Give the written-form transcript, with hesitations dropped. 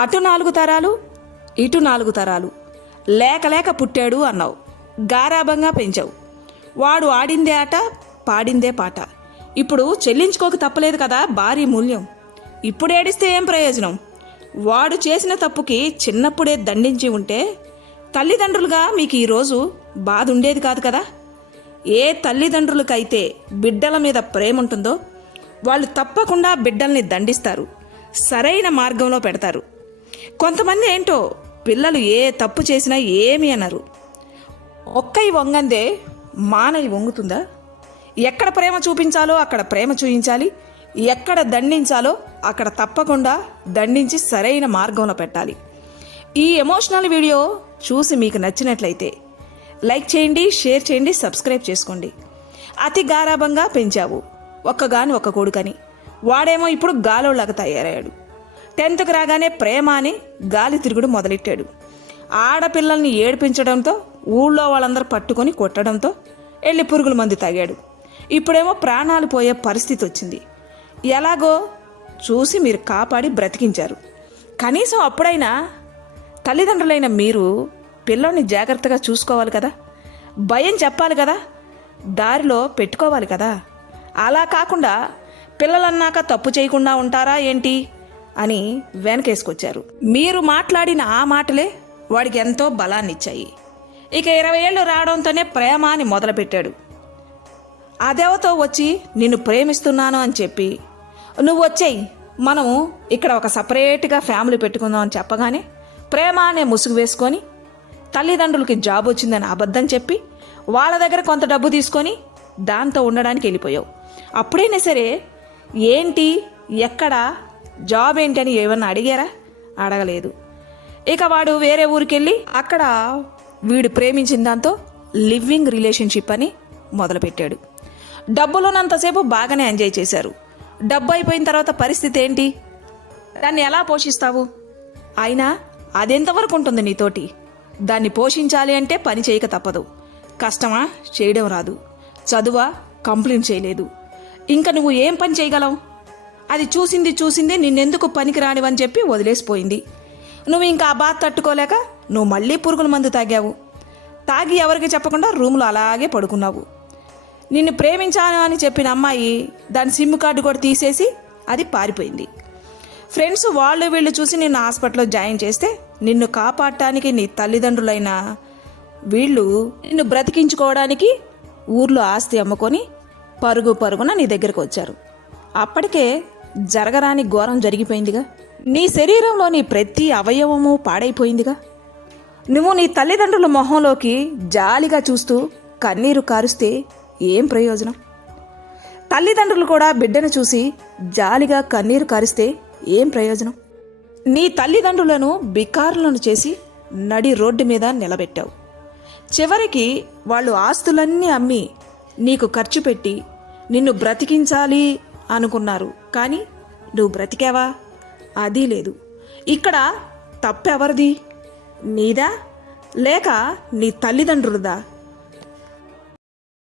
అటు 4 తరాలు ఇటు 4 తరాలు లేక లేక పుట్టాడు అన్నావు. గారాబంగా పెంచావు. వాడు ఆడిందే ఆట, పాడిందే పాట. ఇప్పుడు చెల్లించుకోక తప్పలేదు కదా భారీ మూల్యం. ఇప్పుడు ఏడిస్తే ఏం ప్రయోజనం? వాడు చేసిన తప్పుకి చిన్నప్పుడే దండించి ఉంటే తల్లిదండ్రులుగా మీకు ఈరోజు బాధ ఉండేది కాదు కదా. ఏ తల్లిదండ్రులకైతే బిడ్డల మీద ప్రేమ ఉంటుందో వాళ్ళు తప్పకుండా బిడ్డల్ని దండిస్తారు, సరైన మార్గంలో పెడతారు. కొంతమంది ఏంటో పిల్లలు ఏ తప్పు చేసినా ఏమీ అనరు. ఒక్కయి వంగందే మానయి వంగుతుందా? ఎక్కడ ప్రేమ చూపించాలో అక్కడ ప్రేమ చూపించాలి, ఎక్కడ దండించాలో అక్కడ తప్పకుండా దండించి సరైన మార్గంలో పెట్టాలి. ఈ ఎమోషనల్ వీడియో చూసి మీకు నచ్చినట్లయితే లైక్ చేయండి, షేర్ చేయండి, సబ్స్క్రైబ్ చేసుకోండి. అతి గారాబంగా పెంచావు ఒక్క కొడుకని. వాడేమో ఇప్పుడు గాలోళ్ళగా తయారయ్యాడు. 10th రాగానే ప్రేమ అని గాలి తిరుగుడు మొదలెట్టాడు. ఆడపిల్లల్ని ఏడిపించడంతో ఊళ్ళో వాళ్ళందరూ పట్టుకొని కొట్టడంతో వెళ్ళి పురుగుల మందు తాగాడు. ఇప్పుడేమో ప్రాణాలు పోయే పరిస్థితి వచ్చింది. ఎలాగో చూసి మీరు కాపాడి బ్రతికించారు. కనీసం అప్పుడైనా తల్లిదండ్రులైన మీరు పిల్లోని జాగ్రత్తగా చూసుకోవాలి కదా, భయం చెప్పాలి కదా, దారిలో పెట్టుకోవాలి కదా. అలా కాకుండా పిల్లలన్నాక తప్పు చేయకుండా ఉంటారా ఏంటి అని వెనకేసుకొచ్చారు. మీరు మాట్లాడిన ఆ మాటలే వాడికి ఎంతో బలాన్ని ఇచ్చాయి. ఇక 20 ఏళ్ళు రావడంతోనే ప్రేమ అని మొదలుపెట్టాడు. అదేవతో వచ్చి నిన్ను ప్రేమిస్తున్నాను అని చెప్పి నువ్వు వచ్చేయి, మనము ఇక్కడ ఒక సపరేట్గా ఫ్యామిలీ పెట్టుకుందాం అని చెప్పగానే ప్రేమ అనే ముసుగు వేసుకొని తల్లిదండ్రులకి జాబ్ వచ్చిందని అబద్ధం చెప్పి వాళ్ళ దగ్గర కొంత డబ్బు తీసుకొని దాంతో ఉండడానికి వెళ్ళిపోయావు. అప్పుడైనా సరే ఏంటి, ఎక్కడ, జాబ్ ఏంటి అని ఏమన్నా అడిగారా? అడగలేదు. ఇక వాడు వేరే ఊరికి వెళ్ళి అక్కడ వీడు ప్రేమించిన దాంతో లివింగ్ రిలేషన్షిప్ అని మొదలుపెట్టాడు. డబ్బులోనంతసేపు బాగానే ఎంజాయ్ చేశారు. డబ్బు అయిపోయిన తర్వాత పరిస్థితి ఏంటి? దాన్ని ఎలా పోషిస్తావు? అయినా అదెంతవరకు ఉంటుంది నీతోటి? దాన్ని పోషించాలి అంటే పని చేయక తప్పదు. కష్టమా? చేయడం రాదు. చదువా? కంప్లీట్ చేయలేదు. ఇంకా నువ్వు ఏం పని చేయగలవు? అది చూసింది నిన్నెందుకు పనికి రానివని చెప్పి వదిలేసిపోయింది. నువ్వు ఇంకా ఆ బాధ తట్టుకోలేక నువ్వు మళ్ళీ పురుగుల మందు తాగావు. తాగి ఎవరికి చెప్పకుండా రూమ్లో అలాగే పడుకున్నావు. నిన్ను ప్రేమించాను అని చెప్పిన అమ్మాయి దాని సిమ్ కార్డు కూడా తీసేసి అది పారిపోయింది. ఫ్రెండ్స్ వాళ్ళు వీళ్ళు చూసి నిన్ను హాస్పిటల్లో జాయిన్ చేస్తే నిన్ను కాపాడటానికి నీ తల్లిదండ్రులైన వీళ్ళు నిన్ను బ్రతికించుకోవడానికి ఊర్లో ఆస్తి అమ్ముకొని పరుగున నీ దగ్గరకు వచ్చారు. అప్పటికే జరగరాని ఘోరం జరిగిపోయిందిగా. నీ శరీరంలోని ప్రతి అవయవము పాడైపోయిందిగా. నువ్వు నీ తల్లిదండ్రుల మొహంలోకి జాలిగా చూస్తూ కన్నీరు కారుస్తే ఏం ప్రయోజనం? తల్లిదండ్రులు కూడా బిడ్డను చూసి జాలిగా కన్నీరు కారిస్తే ఏం ప్రయోజనం? నీ తల్లిదండ్రులను బికారులను చేసి నడి రోడ్డు మీద నిలబెట్టావు. చివరికి వాళ్ళు ఆస్తులన్నీ అమ్మి నీకు ఖర్చు పెట్టి నిన్ను బ్రతికించాలి అనుకున్నారు. కానీ నువ్వు బ్రతికావా? అది లేదు. ఇక్కడ తప్పెవరిది? నీదా లేక నీ తల్లిదండ్రులదా?